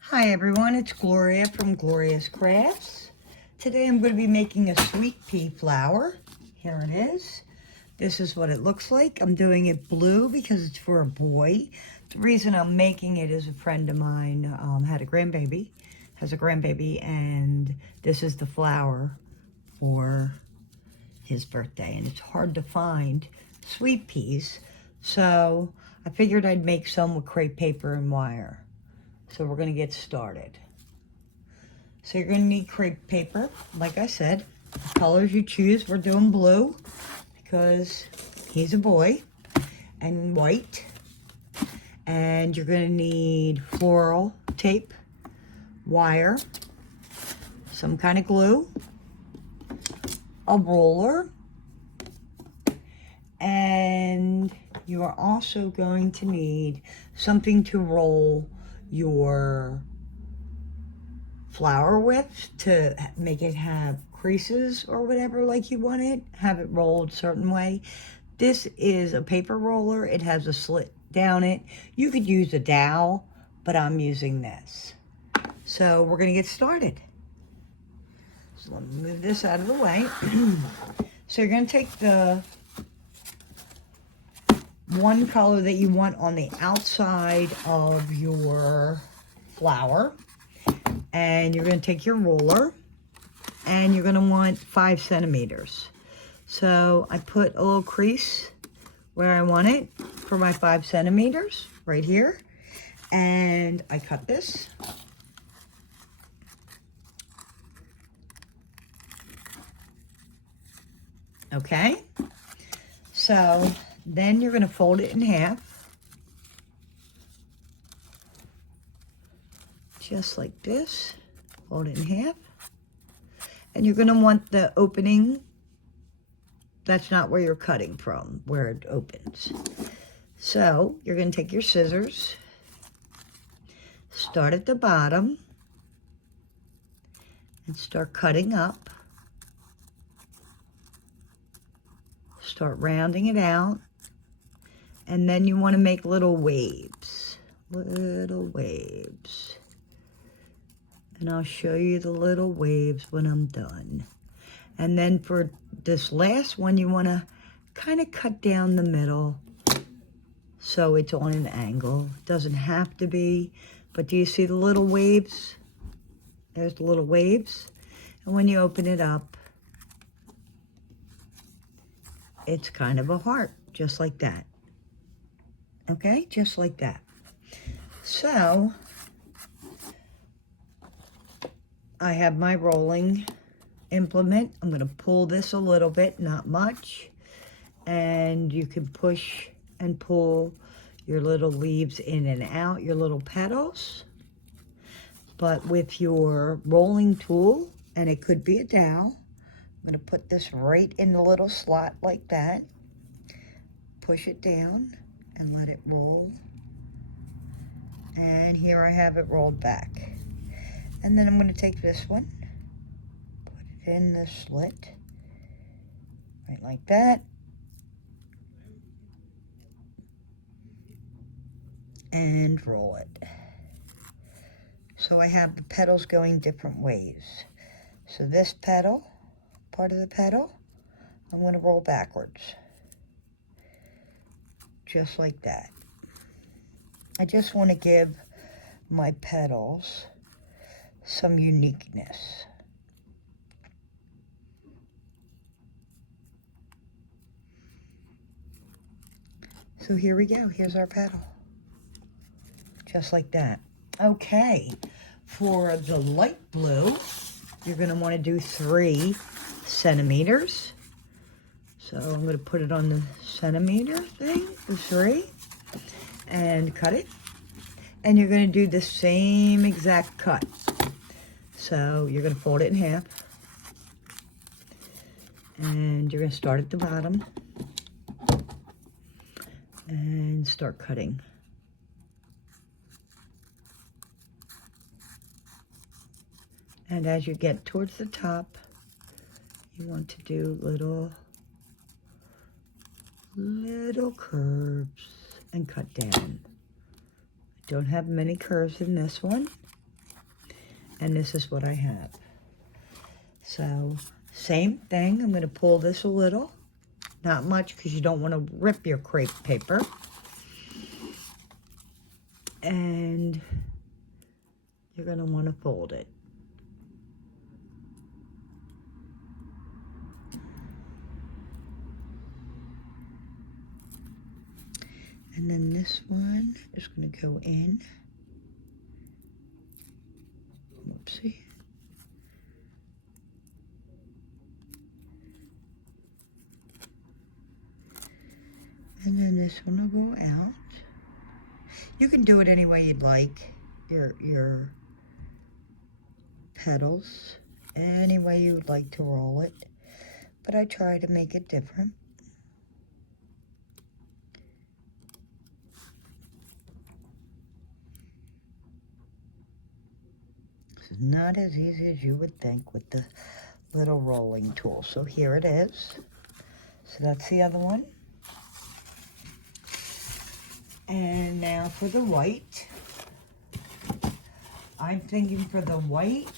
Hi everyone, it's Gloria from Gloria's Crafts. Today I'm going to be making a sweet pea flower. Here it is. This is what it looks like. I'm doing it blue because it's for a boy. The reason I'm making it is a friend of mine has a grandbaby, and this is the flower for his birthday. And it's hard to find sweet peas, so I figured I'd make some with crepe paper and wire. So we're going to get started. So you're going to need crepe paper, like I said. The colors you choose, we're doing blue because he's a boy, and white. And you're going to need floral tape, wire, some kind of glue, a roller, and you are also going to need something to roll your flower with to make it have creases or whatever like you want it, have it rolled a certain way. This is a paper roller. It has a slit down it. You could use a dowel, but I'm using this. So we're gonna get started. So let me move this out of the way. So you're gonna take the one color that you want on the outside of your flower, and you're going to take your roller, and you're going to want 5 centimeters. So I put a little crease where I want it for my 5 centimeters right here, and I cut this. Okay, so then you're going to fold it in half, just like this. Fold it in half, and you're going to want the opening. That's not where you're cutting from, where it opens. So you're going to take your scissors, start at the bottom, and start cutting up. Start rounding it out, and then you want to make little waves. Little waves. And I'll show you the little waves when I'm done. And then for this last one, you want to kind of cut down the middle so it's on an angle. It doesn't have to be, but do you see the little waves? There's the little waves. And when you open it up, it's kind of a heart, just like that. Okay, just like that. So I have my rolling implement. I'm going to pull this a little bit, not much. And you can push and pull your little leaves in and out, your little petals. But with your rolling tool, and it could be a dowel, I'm going to put this right in the little slot like that. Push it down and let it roll. And here I have it rolled back. And then I'm going to take this one, put it in the slit, right like that. And roll it. So I have the petals going different ways. So this petal, part of the petal, I'm going to roll backwards. Just like that. I just want to give my petals some uniqueness. So here we go. Here's our petal. Just like that. Okay. For the light blue, you're going to want to do 3 centimeters. So I'm going to put it on the centimeter thing, the 3, and cut it. And you're going to do the same exact cut. So you're going to fold it in half. And you're going to start at the bottom and start cutting. And as you get towards the top, you want to do little curves and cut down. I don't have many curves in this one. And this is what I have. So, same thing. I'm going to pull this a little. Not much because you don't want to rip your crepe paper. And you're going to want to fold it. And then this one is going to go in. Whoopsie. And then this one will go out. You can do it any way you'd like. Your petals, any way you would like to roll it. But I try to make it different. It's not as easy as you would think with the little rolling tool. So here it is. So that's the other one. And now for the white. I'm thinking for the white,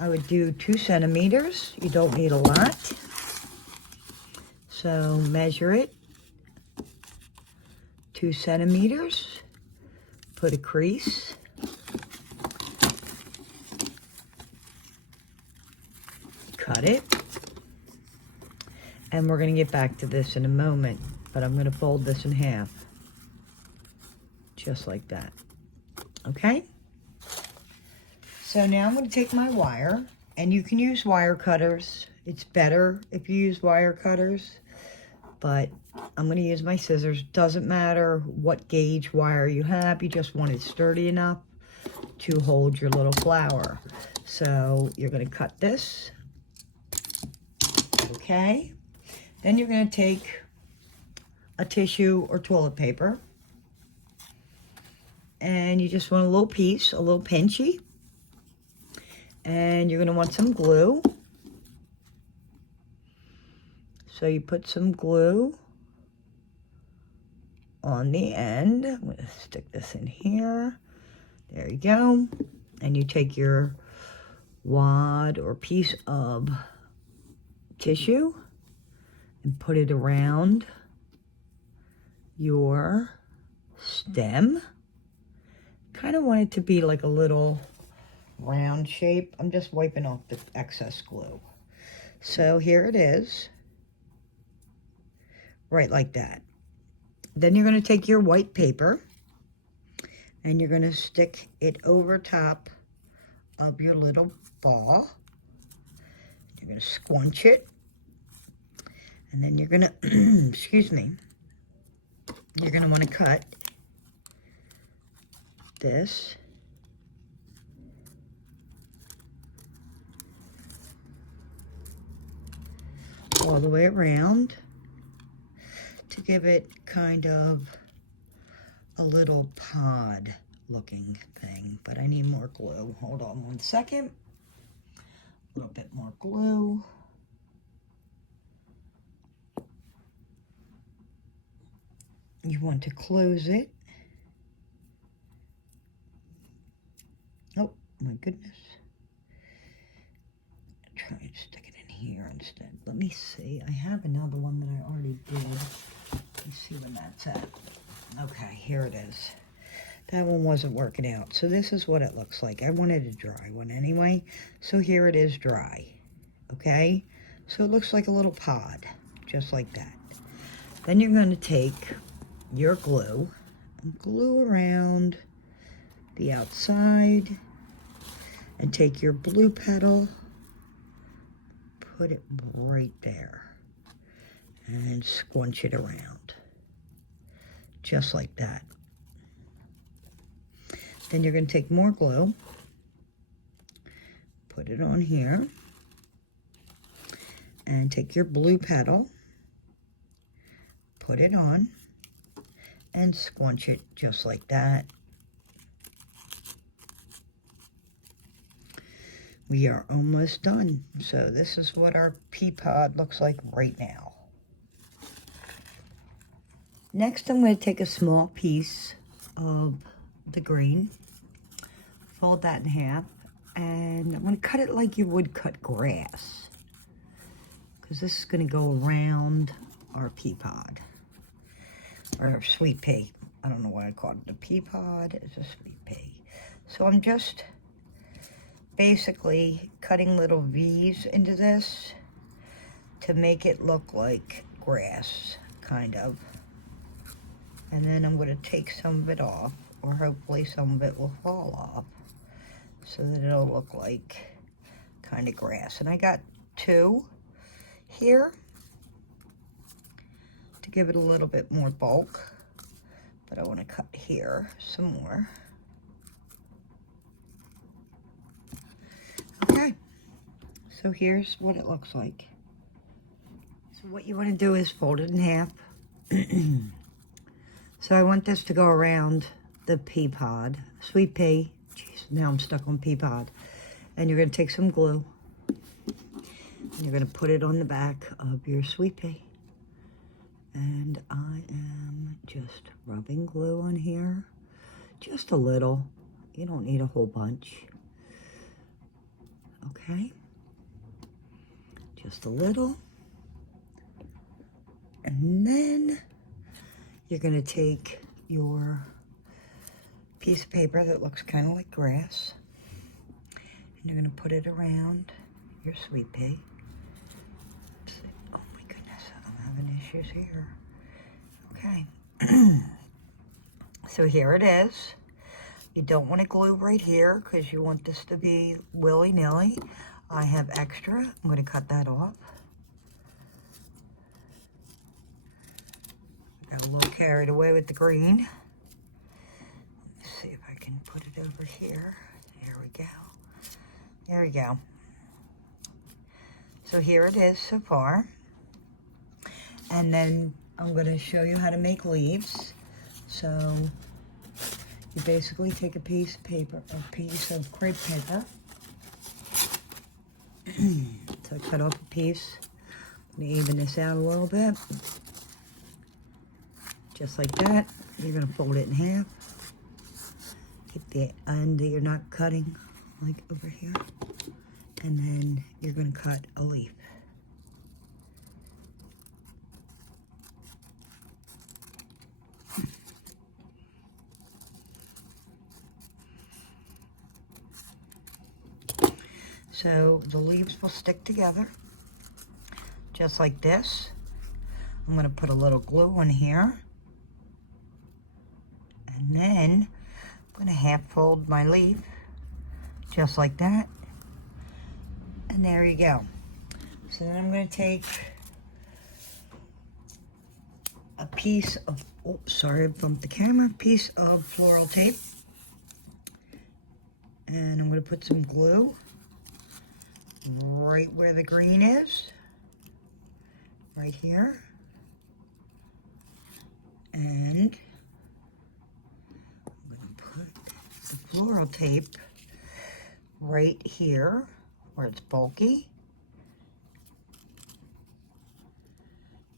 I would do 2 centimeters. You don't need a lot. So measure it. 2 centimeters. Put a crease. Cut it. And we're going to get back to this in a moment, but I'm going to fold this in half. Just like that. Okay? So now I'm going to take my wire, and you can use wire cutters. It's better if you use wire cutters, but I'm going to use my scissors. Doesn't matter what gauge wire you have, you just want it sturdy enough to hold your little flower. So you're going to cut this. Okay? Then you're going to take a tissue or toilet paper, and you just want a little piece, a little pinchy. And you're going to want some glue. So you put some glue on the end. I'm going to stick this in here. There you go. And you take your wad or piece of tissue and put it around your stem. Kind of want it to be like a little round shape. I'm just wiping off the excess glue. So here it is. Right like that. Then you're going to take your white paper and you're going to stick it over top of your little ball. You're going to squunch it. And then you're going to, excuse me, you're going to want to cut this. All the way around to give it kind of a little pod looking thing. But I need more glue. Hold on 1 second. A little bit more glue. You want to close it. Oh, my goodness. Try and stick it in here instead. Let me see. I have another one that I already did. Let's see when that's at. Okay, here it is. That one wasn't working out. So this is what it looks like. I wanted a dry one anyway. So here it is dry. Okay? So it looks like a little pod. Just like that. Then you're going to take your glue and glue around the outside and take your blue petal, put it right there and squunch it around just like that. Then you're going to take more glue, put it on here, and take your blue petal, put it on, and squunch it just like that. We are almost done. So this is what our pea pod looks like right now. Next, I'm going to take a small piece of the green, fold that in half, and I'm going to cut it like you would cut grass, because this is going to go around our pea pod, or sweet pea. I don't know why I called it a pea pod. It's a sweet pea. So I'm just basically cutting little V's into this to make it look like grass, kind of. And then I'm going to take some of it off, or hopefully some of it will fall off, so that it'll look like kind of grass. And I got 2 here to give it a little bit more bulk, but I want to cut here some more. Okay, so here's what it looks like. So what you want to do is fold it in half. So I want this to go around the pea pod, sweet pea. Jeez, now I'm stuck on pea pod. And you're going to take some glue, and you're going to put it on the back of your sweet pea. And I am just rubbing glue on here, just a little. You don't need a whole bunch. Okay, just a little. And then you're going to take your piece of paper that looks kind of like grass, and you're going to put it around your sweet pea. Oh my goodness, I'm having issues here. Okay. So here it is. You don't want to glue right here because you want this to be willy-nilly. I have extra. I'm going to cut that off. Got a little carried away with the green. Let's see if I can put it over here. There we go. There we go. So here it is so far. And then I'm going to show you how to make leaves. So you basically take a piece of paper, a piece of crepe paper. So I cut off a piece. I'm going to even this out a little bit. Just like that. You're going to fold it in half. Get the end that you're not cutting, like over here. And then you're going to cut a leaf. So the leaves will stick together, just like this. I'm going to put a little glue on here. And then I'm going to half fold my leaf, just like that. And there you go. So then I'm going to take a piece of, oh, sorry, I bumped the camera, piece of floral tape. And I'm going to put some glue right where the green is, right here. And I'm going to put the floral tape right here where it's bulky,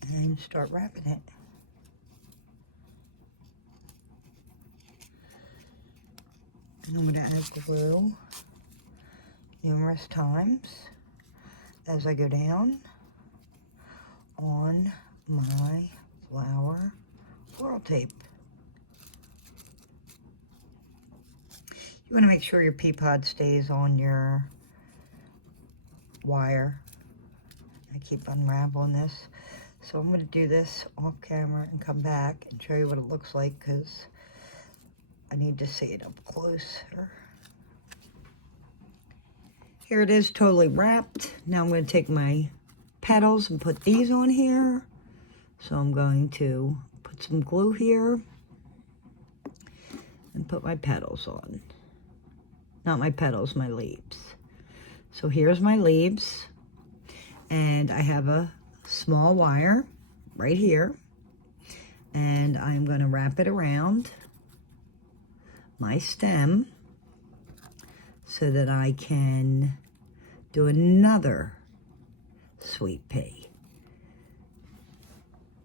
and start wrapping it. And I'm going to add glue numerous times as I go down on my floral tape. You want to make sure your pea pod stays on your wire. I keep unraveling this. So I'm going to do this off camera and come back and show you what it looks like, because I need to see it up closer. Here it is, totally wrapped. Now I'm going to take my petals and put these on here. So I'm going to put some glue here and put my petals on. Not my petals, my leaves. So here's my leaves. And I have a small wire right here. And I'm going to wrap it around my stem so that I can do another sweet pea.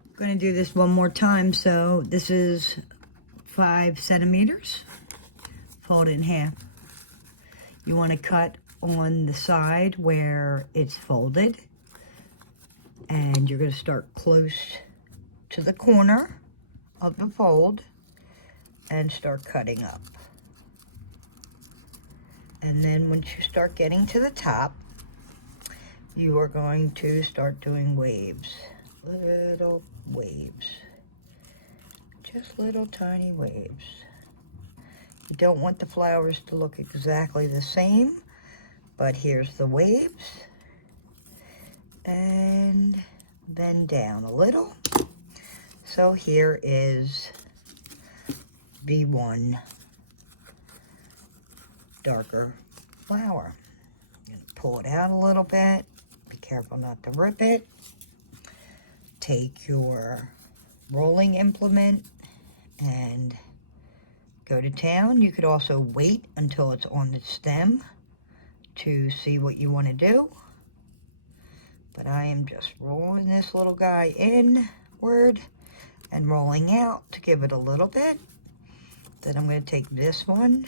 I'm going to do this one more time. So this is 5 centimeters. Fold it in half. You want to cut on the side where it's folded. And you're going to start close to the corner of the fold and start cutting up. And then once you start getting to the top, you are going to start doing waves. Little waves. Just little tiny waves. You don't want the flowers to look exactly the same, but here's the waves. And then down a little. So here is V1 darker flower. I'm going to pull it out a little bit. Be careful not to rip it. Take your rolling implement and go to town. You could also wait until it's on the stem to see what you want to do. But I am just rolling this little guy inward and rolling out to give it a little bit. Then I'm going to take this one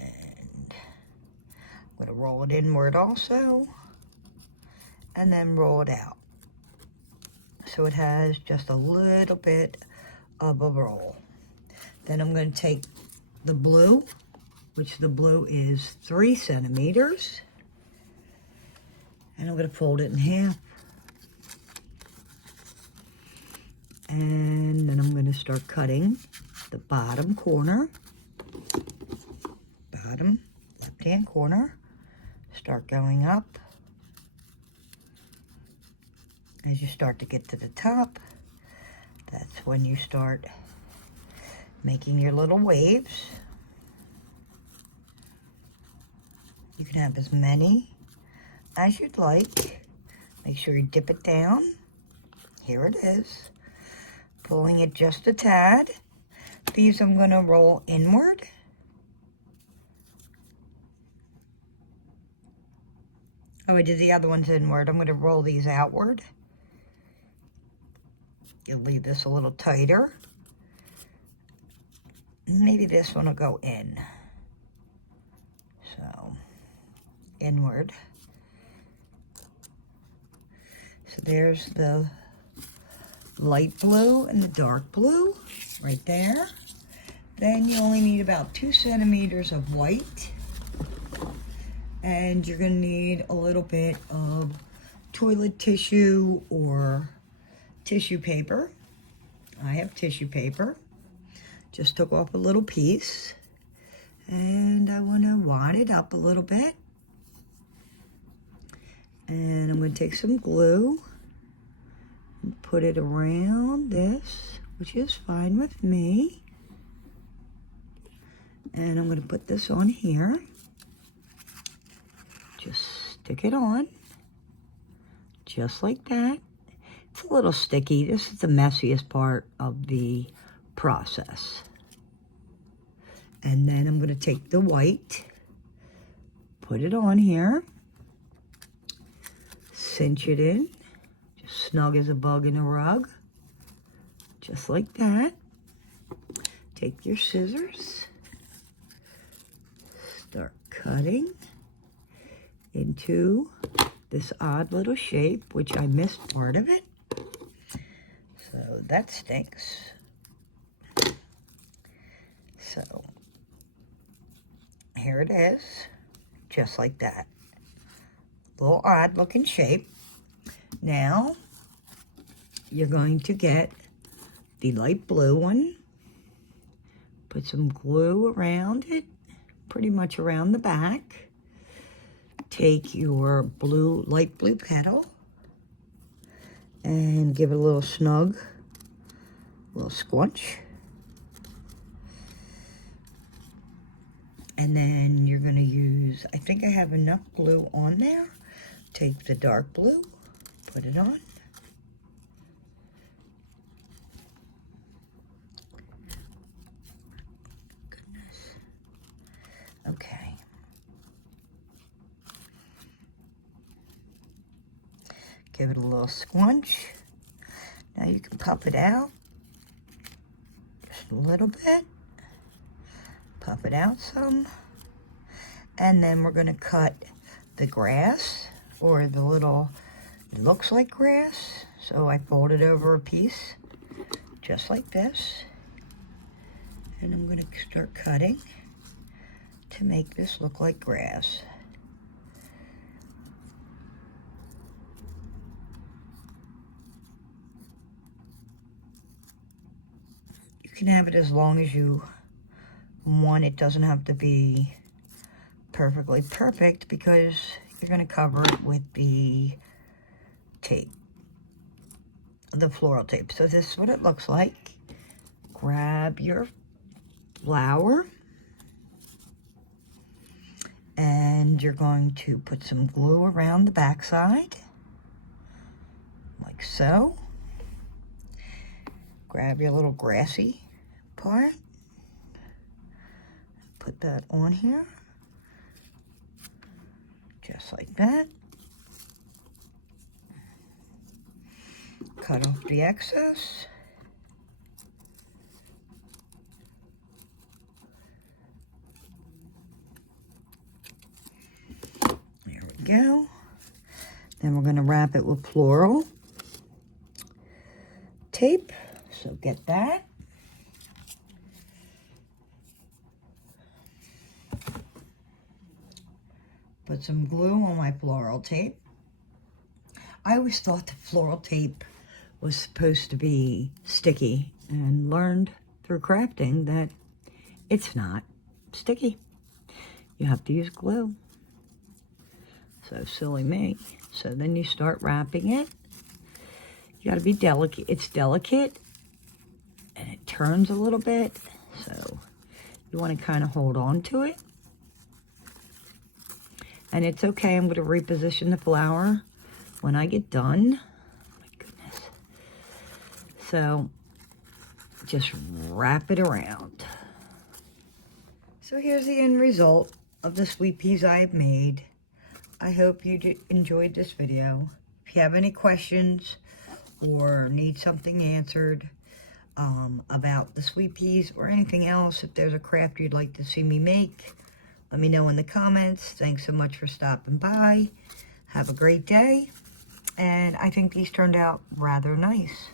and I'm going to roll it inward also and then roll it out. So it has just a little bit of a roll. Then I'm going to take the blue, which the blue is 3 centimeters. And I'm going to fold it in half. And then I'm going to start cutting the bottom corner. Bottom left-hand corner. Start going up. As you start to get to the top, that's when you start making your little waves. You can have as many as you'd like. Make sure you dip it down. Here it is. Pulling it just a tad. These I'm going to roll inward. Oh, I did the other ones inward. I'm going to roll these outward. You'll leave this a little tighter. Maybe this one will go in. So, inward. So there's the light blue and the dark blue right there. Then you only need about 2 centimeters of white. And you're going to need a little bit of toilet tissue or tissue paper. I have tissue paper. Just took off a little piece. And I want to wad it up a little bit. And I'm going to take some glue and put it around this, which is fine with me. And I'm going to put this on here. Just stick it on, just like that. It's a little sticky. This is the messiest part of the process. And then I'm going to take the white, put it on here, cinch it in, just snug as a bug in a rug, just like that. Take your scissors, start cutting into this odd little shape, which I missed part of it. So that stinks. So here it is, just like that. Little odd looking shape. Now you're going to get the light blue one. Put some glue around it, pretty much around the back. Take your blue, light blue petal and give it a little snug, a little squunch. And then you're going to use, I think I have enough glue on there. Take the dark blue, put it on. Goodness. Okay. Give it a little squunch. Now you can puff it out just a little bit. Puff it out some. And then we're going to cut the grass, or the little, it looks like grass. So I fold it over a piece, just like this. And I'm going to start cutting to make this look like grass. You can have it as long as you want. It doesn't have to be perfectly perfect because you're going to cover it with the tape, the floral tape. So this is what it looks like. Grab your flower and you're going to put some glue around the backside, like so. Grab your little grassy part, put that on here, just like that. Cut off the excess. There we go. Then we're going to wrap it with floral tape. So get that. Put some glue on my floral tape. I always thought the floral tape was supposed to be sticky, and learned through crafting that it's not sticky. You have to use glue. So silly me. So then you start wrapping it. You got to be delicate. It's delicate and it turns a little bit, so you want to kind of hold on to it. And it's okay. I'm going to reposition the flower when I get done. Oh my goodness. So just wrap it around. So here's the end result of the sweet peas I've made. I hope you enjoyed this video. If you have any questions or need something answered about the sweet peas or anything else, if there's a craft you'd like to see me make, let me know in the comments. Thanks so much for stopping by. Have a great day. And I think these turned out rather nice.